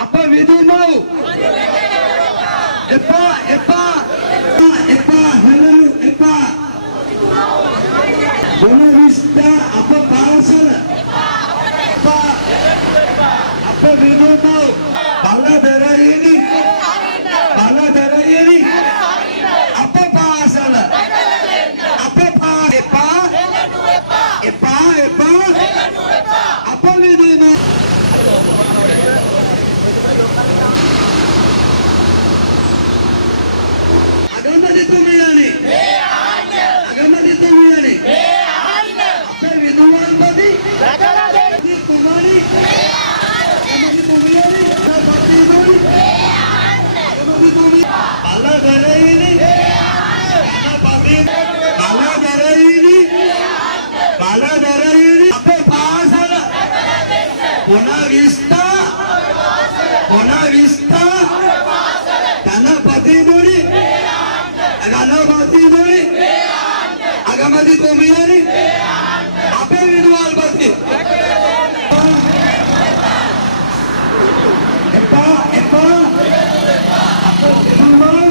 Apa vidu mau? Epa. Helenu epa. Bona Vista apa parasal? Epa. Apa vidu mau? Bala dara ini. Apa parasal? Apa pa? Epa. Apa vidu mau? Agama ditumiyani. Agama ditumiyani. Apa viduan badi? Di kumari. Agama ditumiyani. Apa viduri? Agama ditumiyani. Bala dara ini. Bala dara ini. Apa pasal? Bona Vista. Tanah pati duri. Agama ditumiyani. Apa viduan badi? Epa. Apa viduan?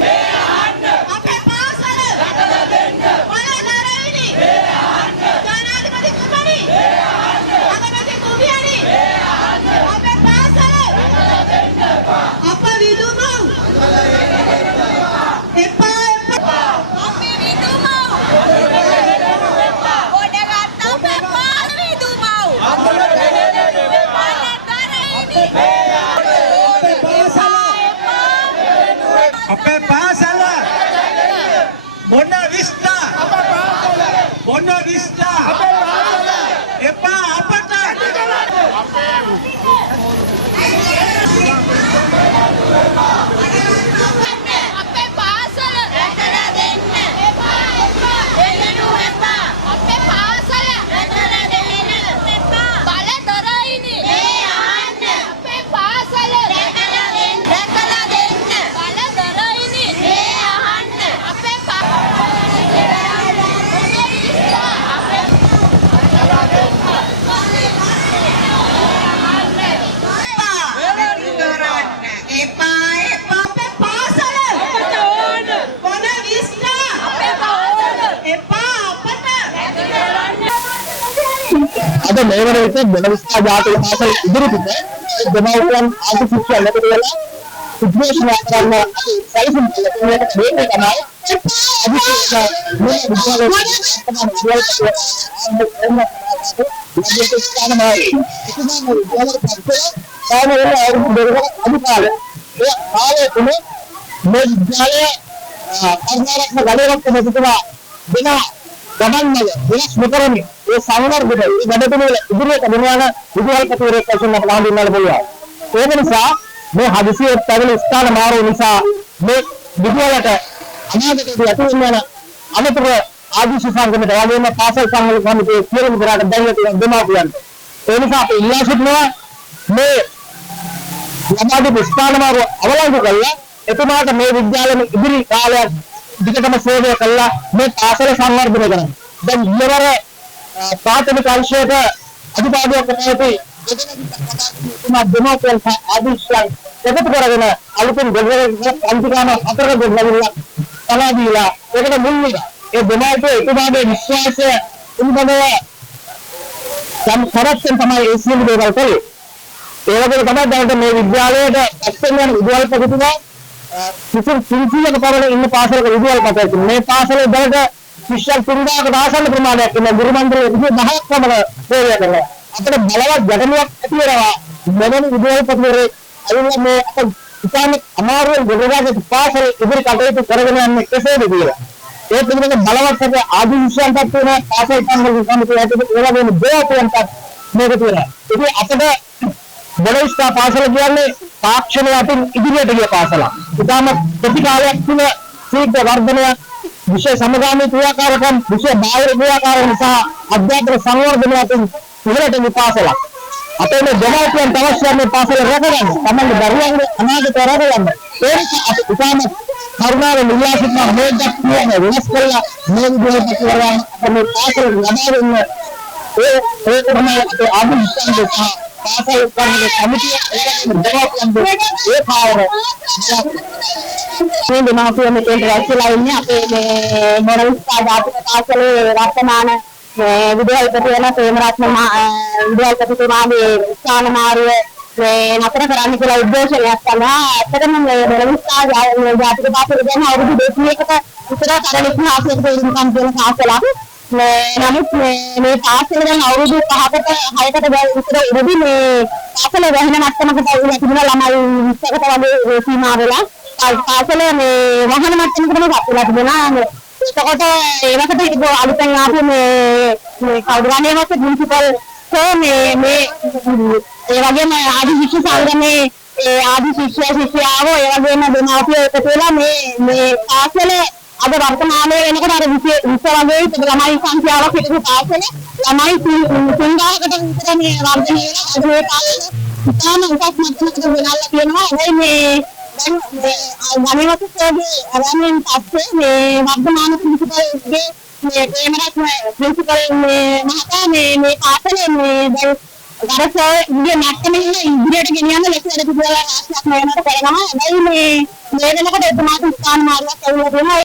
Apa pasal? Bona Vista. Epa apa tak? ada මේ වන විට බෙලවිස්සා ජාතික පාසල ඉදිරිපිට දෙමව්පියන් ආර්ථික ශික්ෂා ලැබෙන වෙලාව උද්ඝෝෂණය කරන සැලසුම් කළේ මේක තමයි වෙනස් නොකරන්නේ ඒ සංවර්ධනය වැඩ පිළිවෙල ඉදිරියට ගෙනවන විදුහල්පතිවරයෙක් වශයෙන් අපට හඳුන්වන්න පුළුවන්. ඒක නිසා මේ හදිසියේ පැමිණි ස්ථාන මාරු නිසා මේ විදුහලට අනාගතයේදී ඇති වෙන අමතර ආදිශ සංගමයට වගේම පාසල් සංගම කමිටුවේ සියලුම දරාට දැන්වත් දෙමාපියන්. ඒ නිසා අපි ඉල්ලා සිටිනවා මේ ලබාදී ස්ථාන මාරු අවලංගු කළා එතුමාට මේ විද්‍යාලයේ ඉදිරි කාලයක් දිගටම සේවය කළා මේ පාසල සංවර්ධනය කරන්න. දැන් ඊවර ප්‍රාථමික අංශයට අධිකාරියක් කරනකොට තුමා දෙමෝපියන් ආදිශයන් එකතු කරගෙන අලුතින් ගොඩනැගෙන අන්තිකාම හතරක ගොඩනැගිලා තලා දීලා ඒකට මුල් වෙලා ඒ දෙමෝපිය එතුමාගේ විශ්වාසය උන්වදව සම් කරක්ෂන් තමයි ඒ සියලු දේවල් කළේ. ඒ වගේම තමයි දැන් මේ විද්‍යාලයට ඇක්සන් යන විද්‍යාලපතිතුමා කිසිම පරණ ඉන්න පාසලක විදුහල්පතිතුමා මේ පාසලේ දැනට ශිෂ්‍යයන් 3000කට ආසන්න ප්‍රමාණයක් ඉන්න ගුරු මණ්ඩලයේ 10ක් පමණ සේවය කරනවා. අපිට බලවත් ගැටලුවක් ඇති වෙනවා මෙවැනි විදුහල්පතිවරේ අයින් මේ අප ඉතාම අමාරුවෙන් ගොඩනගාගත් පාසල ඉදිරි කටයුතු කරගෙන යන්නේ කෙසේද කියලා. ඒ පිළිබඳව බලවත් අපේ ආදිශයන්ටත් වෙන පාසල් සංගම කමිටුවට ඒ වගේම දෙවියන්ටත් මේක තියෙනවා. ඉතින් අපිට බඩවිස්සා පාසල කියන්නේ තාක්ෂණය අතින් ඉදිරියට ගිය පාසලක්. ඉතාම ප්‍රතිකාරයක් තුන ශීඝ්‍ර වර්ධනය විශේෂ සමගාමී ක්‍රියාකාරකම් විශේෂ බාහිර ක්‍රියාකාරකම් සහ අධ්‍යාපන සංවර්ධනය අතින් ඉහළට ගිය පාසලක්. අපේ මේ දෙමව්පියන් අවශ්‍ය මේ පාසල රැකගන්න, තමන්ගේ දරුවන්ගේ අනාගතය රැකගන්න. ඒක අපි ඉතාම කරුණාවෙන් ඉල්ලා සිටිනවා මේ දක්වන වෙනස් කළා මේ විදිහට කරනවා මේ පාසල ලබාගෙන ඒ තමයි ආදි විශ්වාසය පාසල කරන කමිටිය ඒකම දෙවොත් ඒ පාවර මේ දෙමාපියන් මෙතෙන්ට රැස්ලා ඉන්නේ අපේ මේ මොරවිස්සා ජාතික පාසලේ වර්තමාන විද්‍යාලපති වෙන ප්‍රේමරත්න විද්‍යාලපතිතුමාගේ ස්ථාන මාරුව නතර කරන්න කියලා උද්ඝෝෂණයක් කළා. ඇත්තටම මේ මොරවිස්සා ජාතික පාසල ගැන අවුරුදු 200කට විතර තරණික ආසියක ඉන්කම් දෙන පාසලක්. නමුත් මේ පාසල දැන් අවුරුදු 5කට 6කට විතර ඉඳි මේ පාසල වැහෙන මට්ටමකට තිබුණා ළමයි 20කට වගේ සීමා වෙලා පාසල මේ වහන මට්ටමකටම අපිලා තිබුණා. එතකොට ඒවකට ඉතින් අලුතෙන් ආපු මේ කවුද ගන්නේ නැත්නම් ප්‍රින්සිපල් මේ ඒ වගේම ආදි ශිෂ්‍ය සංගමේ ආදි ශිෂ්‍යාව ඒ වගේම දෙමාපියෝ එකතු වෙලා මේ පාසලේ අද වර්තමානයේ වෙනකොට අර 20 වගේ ළමයි සංඛ්‍යාවක් හිටපු පාසලේ ළමයි 3000කට විතර මේ වර්ධනය වෙලා ඒ පාසල ඉතාම උසස් මට්ටමකට වෙනල්ලා තියෙනවා. ඒ මේ ගණිතයේ අවන්නේ පස්සේ මේ වර්තමාන ප්‍රින්සිපල්ගේ මේ ප්‍රේමරත්න ප්‍රින්සිපල් මහතා මේ පාසලේ මේ දැන් ගරසෝ ඉන්නේ මට්ටමේ ඉදිරියට ගෙනියන්න ලෙස වැඩ පිළිවෙල ආශ්‍රයක් වෙනකොට කරනවා. හැබැයි මේ වෙනකොට එතුමාට ස්ථාන මාර්ගයක් ලැබුණා.